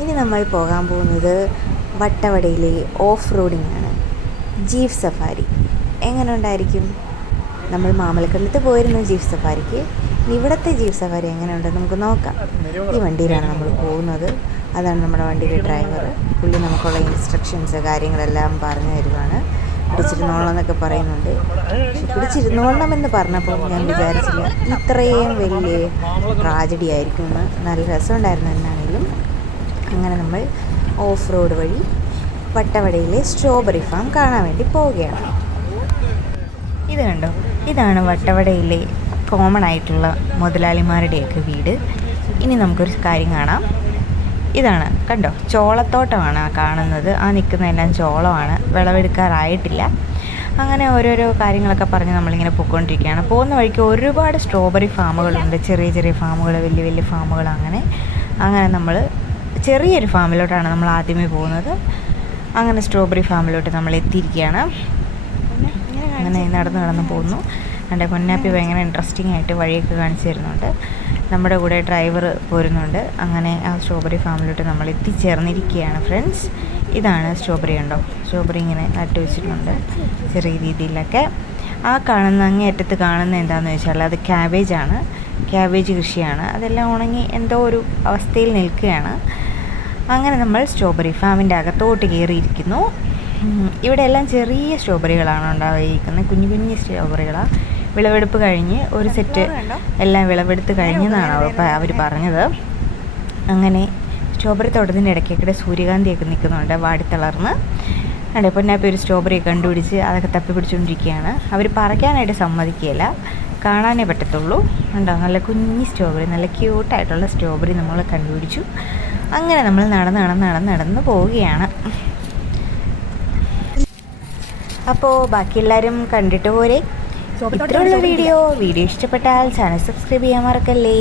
ഇനി നമ്മൾ പോകാൻ പോകുന്നത് വട്ടവടയിലെ ഓഫ് റോഡിംഗ് ആണ്. ജീപ്പ് സഫാരി എങ്ങനെ ഉണ്ടായിരിക്കും? നമ്മൾ മാമലക്കണ്ടത്ത് പോയിരുന്നു ജീപ്പ് സഫാരിക്ക്. ഇവിടുത്തെ ജീപ്പ് സഫാരി എങ്ങനെയുണ്ടെന്ന് നമുക്ക് നോക്കാം. ഈ വണ്ടിയിലാണ് നമ്മൾ പോകുന്നത്. അതാണ് നമ്മുടെ വണ്ടിയിലെ ഡ്രൈവർ. പുള്ളി നമുക്കുള്ള ഇൻസ്ട്രക്ഷൻസ് കാര്യങ്ങളെല്ലാം പറഞ്ഞു തരുവാണ്. പിടിച്ചിരുന്നോളണം എന്നൊക്കെ പറയുന്നുണ്ട്. പക്ഷെ പിടിച്ചിരുന്നോളണം എന്ന് പറഞ്ഞപ്പോൾ ഞാൻ വിചാരിച്ചില്ല ഇത്രയും വലിയ ട്രാജഡി ആയിരിക്കുമെന്ന്. നല്ല രസമുണ്ടായിരുന്നു എന്നാണെങ്കിലും. അങ്ങനെ നമ്മൾ ഓഫ് റോഡ് വഴി വട്ടവടയിലെ സ്ട്രോബെറി ഫാം കാണാൻ വേണ്ടി പോവുകയാണ്. ഇത് കണ്ടോ, ഇതാണ് വട്ടവടയിലെ കോമൺ ആയിട്ടുള്ള മുതലാളിമാരുടെയൊക്കെ വീട്. ഇനി നമുക്കൊരു കാര്യം കാണാം. ഇതാണ് കണ്ടോ, ചോളത്തോട്ടമാണ് ആ കാണുന്നത്. ആ നിൽക്കുന്നതെല്ലാം ചോളമാണ്, വിളവെടുക്കാറായിട്ടില്ല. അങ്ങനെ ഓരോരോ കാര്യങ്ങളൊക്കെ പറഞ്ഞ് നമ്മളിങ്ങനെ പോയിക്കൊണ്ടിരിക്കുകയാണ്. പോകുന്ന വഴിക്ക് ഒരുപാട് സ്ട്രോബെറി ഫാമുകളുണ്ട്. ചെറിയ ചെറിയ ഫാമുകൾ, വലിയ വലിയ ഫാമുകൾ. അങ്ങനെ നമ്മൾ ചെറിയൊരു ഫാമിലോട്ടാണ് നമ്മൾ ആദ്യമേ പോകുന്നത്. അങ്ങനെ സ്ട്രോബെറി ഫാമിലോട്ട് നമ്മൾ എത്തിയിരിക്കുകയാണ്. അങ്ങനെ നടന്ന് പോകുന്നു. എൻ്റെ പൊന്നാപ്പി ഭയങ്കര ഇൻട്രസ്റ്റിംഗ് ആയിട്ട് വഴിയൊക്കെ കാണിച്ചു തരുന്നുണ്ട്. നമ്മുടെ കൂടെ ഡ്രൈവർ പോരുന്നുണ്ട്. അങ്ങനെ ആ സ്ട്രോബെറി ഫാമിലോട്ട് നമ്മൾ എത്തിച്ചേർന്നിരിക്കുകയാണ് ഫ്രണ്ട്സ്. ഇതാണ് സ്ട്രോബെറി. ഉണ്ടോ, സ്ട്രോബെറി ഇങ്ങനെ നട്ട് വെച്ചിട്ടുണ്ട് ചെറിയ രീതിയിലൊക്കെ. ആ കാണുന്ന അങ്ങേയറ്റത്ത് കാണുന്ന എന്താണെന്ന് വെച്ചാൽ അത് ക്യാബേജാണ്. ക്യാബേജ് കൃഷിയാണ്. അതെല്ലാം ഉണങ്ങി എന്തോ ഒരു അവസ്ഥയിൽ നിൽക്കുകയാണ്. അങ്ങനെ നമ്മൾ സ്ട്രോബെറി ഫാമിൻ്റെ അകത്തോട്ട് കയറിയിരിക്കുന്നു. ഇവിടെ എല്ലാം ചെറിയ സ്ട്രോബെറികളാണ് ഉണ്ടായിരിക്കുന്നത്. കുഞ്ഞു കുഞ്ഞു സ്ട്രോബെറികളാണ്. വിളവെടുപ്പ് കഴിഞ്ഞ് ഒരു സെറ്റ് എല്ലാം വിളവെടുത്ത് കഴിഞ്ഞെന്നാണ് അവർ പറഞ്ഞത്. അങ്ങനെ സ്ട്രോബെറി തോട്ടത്തിൻ്റെ ഇടയ്ക്കൊക്കെ സൂര്യകാന്തിയൊക്കെ നിൽക്കുന്നുണ്ട് വാടിത്തളർന്ന്. അതെ, പൊന്നാപ്പി ഒരു സ്ട്രോബെറി കണ്ടുപിടിച്ച് അതൊക്കെ തപ്പി പിടിച്ചുകൊണ്ടിരിക്കുകയാണ്. അവർ പറിക്കാനായിട്ട് സമ്മതിക്കുകയില്ല, കാണാനേ പറ്റത്തുള്ളൂ. ഉണ്ടോ, നല്ല കുഞ്ഞി സ്ട്രോബെറി, നല്ല ക്യൂട്ടായിട്ടുള്ള സ്ട്രോബെറി നമ്മൾ കണ്ടുപിടിച്ചു. അങ്ങനെ നമ്മൾ നടന്ന് പോവുകയാണ്. അപ്പോൾ ബാക്കി എല്ലാവരും കണ്ടിട്ട് പോരെ. ഇത്രയുള്ള വീഡിയോ ഇഷ്ടപ്പെട്ടാൽ ചാനൽ സബ്സ്ക്രൈബ് ചെയ്യാൻ മറക്കല്ലേ.